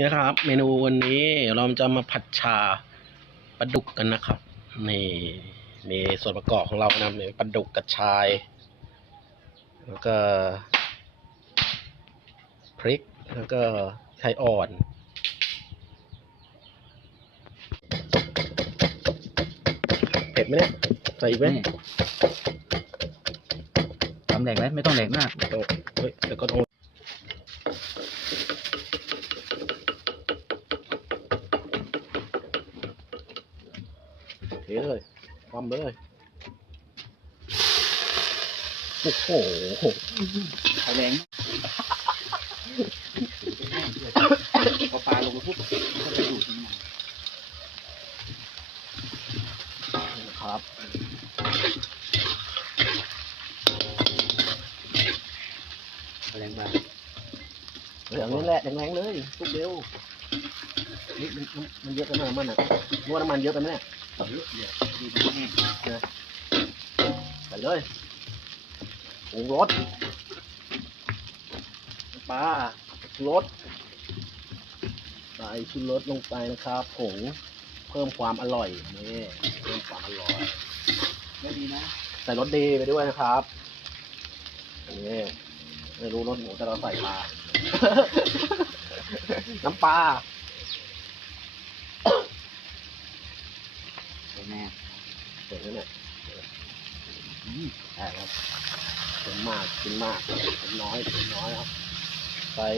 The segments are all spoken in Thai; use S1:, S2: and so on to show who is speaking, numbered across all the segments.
S1: นี่นะครับ เมนูวันนี้เราจะมาผัดชาปลาดุกกันนะครับนี่มีส่วนประกอบของเรานะมีปลาดุกกระชาย แล้วก็พริกแล้วก็ไข่อ่อนเผ็ดไหมเนี่ยใส่อีกไหม
S2: นี่ทำแหลกไหมไม่ต้องแหลกมาก
S1: เดี๋ยวเฮ้ยเดี๋ยวก็ต้ เทเลยความไปเลยโอ้โห
S2: ไข่แรงพอปลาลงไปปุ๊บก็จะดูดมัน
S1: ครับ
S2: ไข่แรงมาก
S1: อย่างนี้แหละแรงๆเลยทุกเร็วนี่มันมันมันเยอะไปไหมน้ำมันอะนวดน้ำมันเยอะไปไหมเนี่ย
S2: เยอะเดี๋ยวดูดมันแห้ง
S1: ใส่เลยปรุงรสปลาชูรสใส่ชูรสลงไปนะครับผงเพิ่มความอร่อยนี่เพิ่มความอร่อย
S2: ก็ดีนะ
S1: ใส่รสดีไปด้วยนะครับนี่ไม่รู้รสหมูแต่เราใส่ปลา น้ำปลา
S2: ใส่แน่
S1: เห็นไหมเนี่ยอืมใช่ครับกินมากกินมากกินน้อยกินน้อยครับ ใส่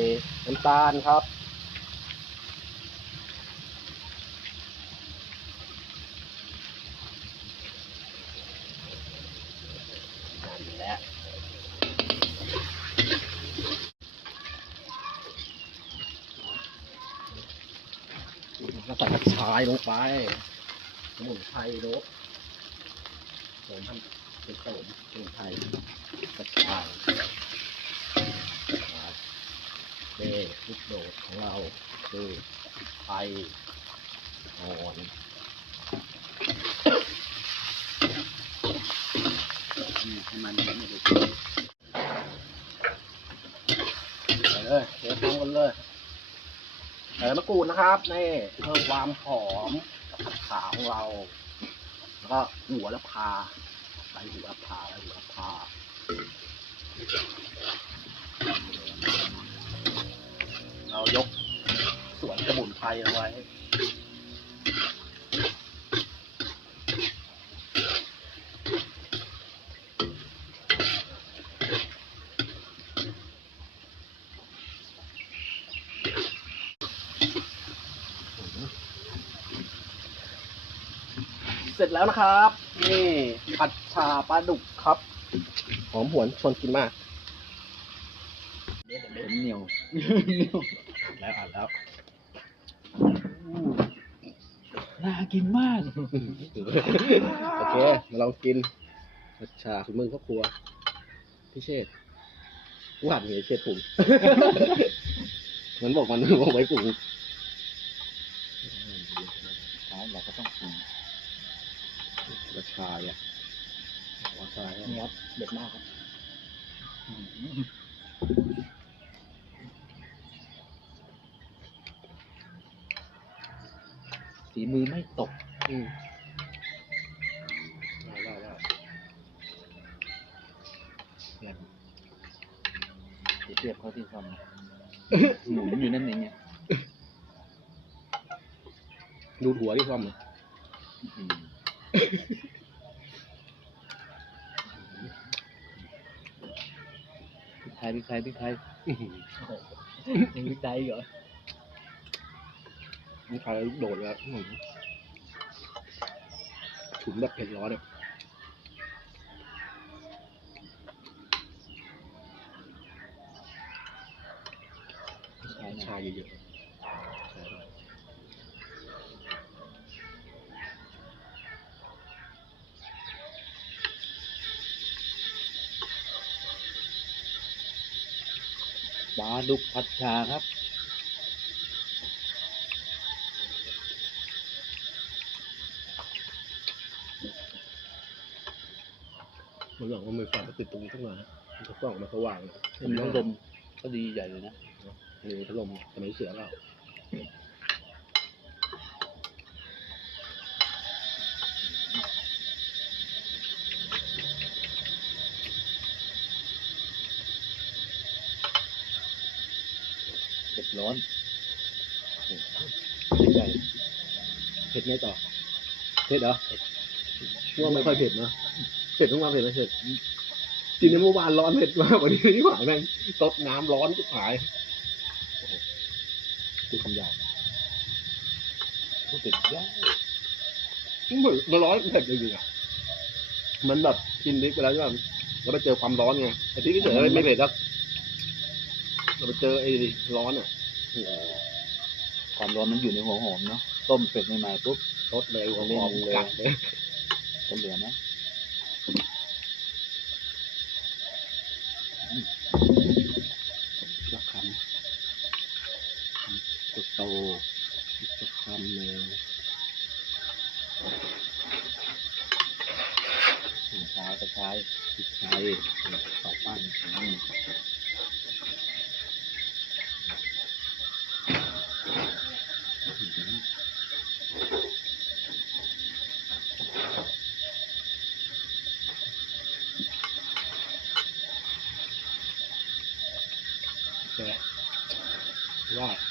S1: น้ำตาลครับและแล้วก็ใส่กระชายลงไปสมุนไพรลบเส ริมพันเป็นเสริมสมุนไพรกระชายครับนี่ลูกโดดของเราคือไฟอ่อน
S2: นี่ให้มันเหมือนเลย
S1: ใส่เลยเทพร้อมกันเลยใส่มะกรูดนะครับนี่เพิ่มความหอมกับขาของเรา แล้วก็หัวละพาใส่หัวละพาใส่หัวละพายกสวนสมุนไพรเอาไว้ เสร็จแล้วนะครับ นี่ผัดชาปลาดุกครับ หอมหวนชวนกินมาก
S2: เหนียว
S1: แล้วอ่านแล้ว
S2: น่ากินมาก
S1: โอเค มาลองกินผัดชาคุณมือครอบครัว พี่เชษฐ์กูหัดเหนียเชษฐ์ปรุงมันบอกมันบอกไว้ปรุง
S2: ท้ายเราก็ต้องปรุง
S1: ผัดชาเนี่ยผัดชาเนี่ย
S2: นี่ครับเด็ดมากครับฝีมือไม่ตก
S1: อืมได้ได้ได้
S2: เทียบเขาที่ทำหมุนอยู่นั่นเองเนี่ย
S1: ดูดหัวที่ความเลย
S2: อืมพริกไทยพริกไทยพริกไทย
S1: อื้อหือ
S2: ยังพริกไทยเหรอ
S1: นี่ใครลูกโดดแล้วอื้อหือฉุนแบบเผ็ดร้อนเนี่ย
S2: ใช่
S1: ชา
S2: นะ
S1: เยอะๆ
S2: ปลาดุกผัดชาครับ
S1: มันหลอกว่าไม่ฟันก็ติดตรงนี้ทั้งหน่อยนะมันจะต้องออกมาสว่างนะ
S2: เป็นพัดลมก็ดีใหญ่เลยนะ
S1: หรือพัดลมสมัยเสือเรา
S2: ร้อน
S1: เผ็ดใหญ่เผ็ดไงต่อเผ็ดเหรอว่าไม่ค่อยเผ็ดนะเผ็ดทุกวันเผ็ดไม่เผ็ดกินในเมื่อวานร้อนเผ็ดมากวันนี้ที่หายแม่งตดน้ำร้อนทุกหายโอ้โหคือคำหยาบ
S2: พูดถึงย่า
S1: มันร้อนเผ็ดจริงๆอะมันแบบกินนิดไปแล้วใช่ไหมแล้วไปเจอความร้อนไงไอ้ที่เฉยๆไม่เผ็ดแล้วเราไปเจอไอ้ร้อนอะโอ้โห
S2: ความร้อนมันอยู่ในหัวหอมเนาะต้มเป็ดใหม่ๆปุ๊บ
S1: รสเลยหัวหอมกัดเลย
S2: จะเหลือนะ
S1: สักคำคำโตๆอีกสักคำหนึ่ง
S2: ถึงช้ากระชาย
S1: พริกไทยต่อปั้น lot.